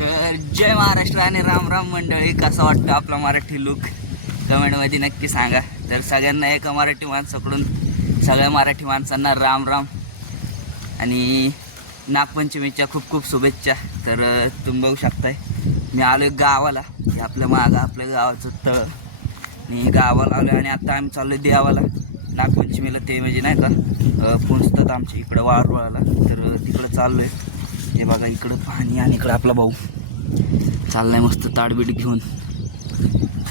तर जय महाराष्ट्र आणि राम राम मंडळी. कसा वाटतं आपला मराठी लुक कमेंटमध्ये नक्की सांगा. तर सगळ्यांना एका मराठी माणसाकडून सगळ्या मराठी माणसांना राम राम आणि नागपंचमीच्या खूप खूप शुभेच्छा. तर तुम्ही बघू शकताय मी आलो एक गावाला. हे आपल्या मागं आपल्या गावाचं तळ आणि गावाला आलो आणि आता आम्ही चाललो देवाला. नागपंचमीला ते म्हणजे नाही का पोचतात आमच्या इकडं वारुळाला. तर तिकडं चाललो आहे. हे बघा इकडं पाणी आणि इकडं आपला भाऊ चाललाय मस्त ताडबीट घेऊन.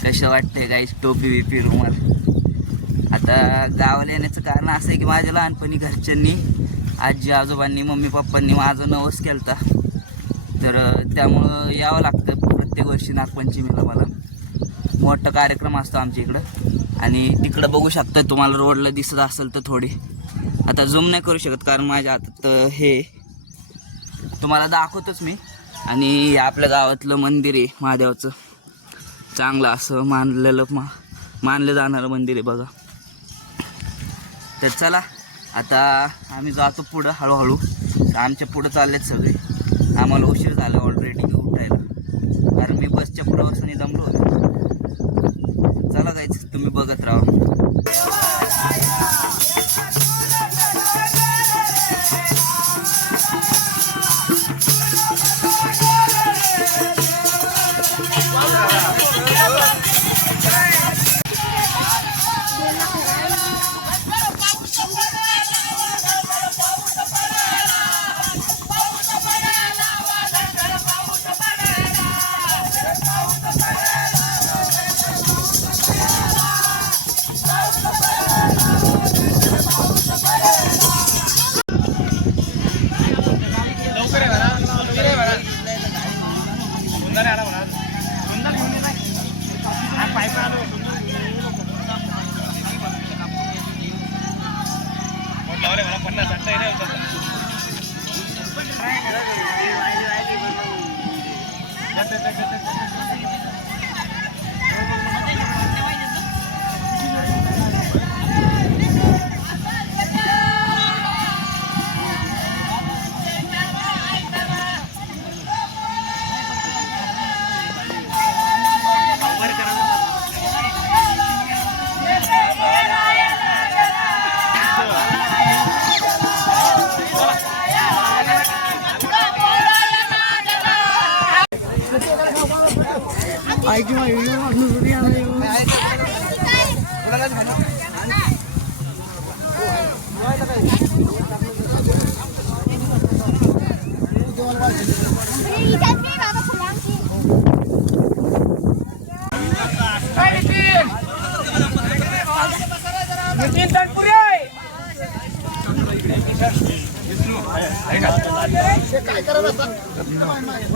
कसं वाटतंय गाईस टोपी बिपी रुमाल. आता गावाला येण्याचं कारण असं आहे की माझ्या लहानपणी घरच्यांनी आजी आजोबांनी मम्मी पप्पांनी माझं नवस केलता. तर त्यामुळं यावं लागतं प्रत्येक वर्षी नागपंचमीला. मला मोठा कार्यक्रम असतो आमच्या इकडं आणि तिकडं बघू शकता तुम्हाला रोडला दिसत असेल तर थोडी. आता झूम नाही करू शकत कारण माझ्या हातात हे तुम्हाला दाखवतोच मी. आणि आपल्या गावातलं मंदिर आहे महादेवाचं, चांगलं असं मानलं जाणारं मंदिर आहे बघा. तर चला आता आम्ही जातो पुढं हळूहळू. आमच्या पुढं चाललेत सगळे. आम्हाला उशीर झाला ऑलरेडी उठायला कारण मी बसच्या प्रवासाने दमलो होतो. चला गाईच तुम्ही बघत राहा.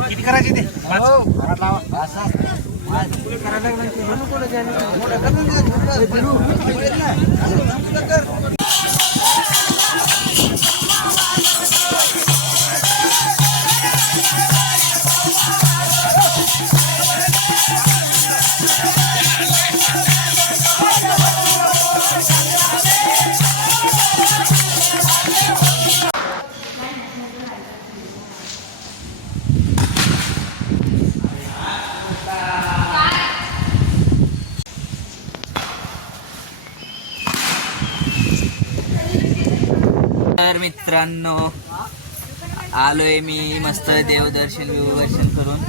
किती करायची ते तर मित्रांनो आलोय मी मस्त देवदर्शन करून.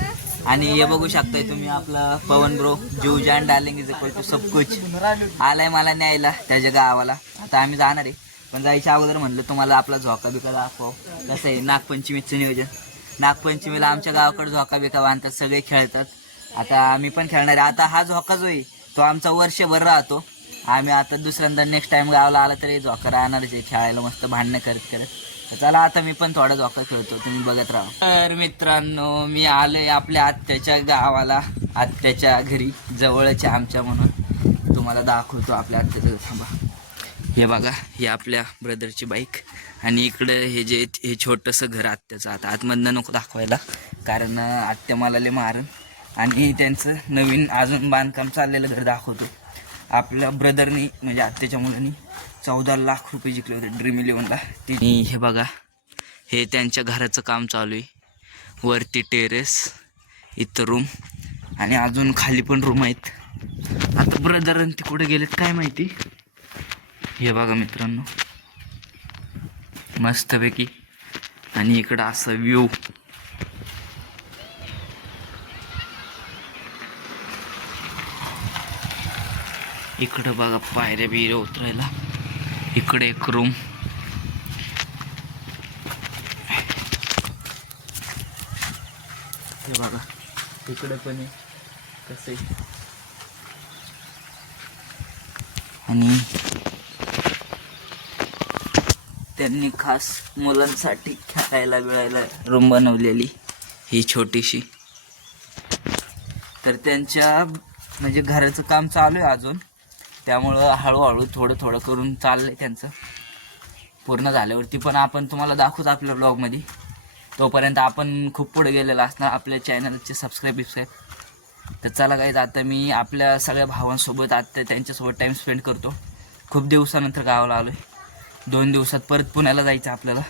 आणि हे बघू शकताय तुम्ही आपला पवन ब्रो जीव जान डार्लिंग इज इक्वल टू सब कुछ आलाय मला न्यायला त्याच्या गावाला. आता आम्ही जाणार आहे पण जायच्या अगोदर म्हणलं तुम्हाला आपला झोका बिका दाखव. कसं आहे नागपंचमीचं नियोजन. नागपंचमीला आमच्या गावाकडे झोका बिका बांधतात सगळे खेळतात. आता आम्ही पण खेळणार आहे. आता हा झोका जो आहे तो आमचा वर्षभर राहतो. आम्ही आता दुसऱ्यांदा नेक्स्ट टाइम गावाला आला तरी झोका राहणारच आहे खेळायला मस्त भांडणं करत. तर चला आता मी पण थोडा झोका खेळतो तुम्ही बघत राहा. तर मित्रांनो मी आलोय आपल्या आत्याच्या गावाला, आत्याच्या घरी जवळच्या आमच्या म्हणून. तुम्हाला दाखवतो आपल्या आत्याचं. थांबा हे बघा ही आपल्या ब्रदरची बाईक आणि इकडं हे छोटंसं घर आत्याचं. आता आतमधनं नको दाखवायला कारण आत्या मला लय मारण. आणि त्यांचं नवीन अजून बांधकाम चाललेलं घर दाखवतो. आपल्या ब्रदरनी म्हणजे आत्याच्या मुलांनी 14 लाख रुपये जिंकले होते ड्रीम 11ला. हे बघा हे त्यांच्या घराचं काम चालू आहे. वरती टेरेस, इथं रूम आणि अजून खाली पण रूम आहेत. आता ब्रदर आणि ते कुठे गेलेत काय माहिती. हे बघा मित्रांनो मस्तपैकी. आणि इकडं असं व्ह्यू. इकडं बघा पायऱ्या बिऱ्या उतरायला. इकडे एक रूम. हे बघा इकडे पण आहे कसं आहे. आणि त्यांनी खास मुलांसाठी खेळायला बिळायला रूम बनवलेली ही छोटीशी. तर त्यांच्या म्हणजे घराचं काम चालू आहे अजून, त्यामुळं हळूहळू थोडं थोडं करून चाललंय त्यांचं. पूर्ण झाल्यावरती पण आपण तुम्हाला दाखवूच आपल्या ब्लॉगमध्ये. तोपर्यंत आपण खूप पुढे गेलेलं असणार आपल्या चॅनलचे सबस्क्राईब. तर चला गाईज, आता मी आपल्या सगळ्या भावांसोबत आता त्यांच्यासोबत टाईम स्पेंड करतो. खूप दिवसानंतर गावाला आलो आहे. 2 दिवसात परत पुण्याला जायचं आपल्याला.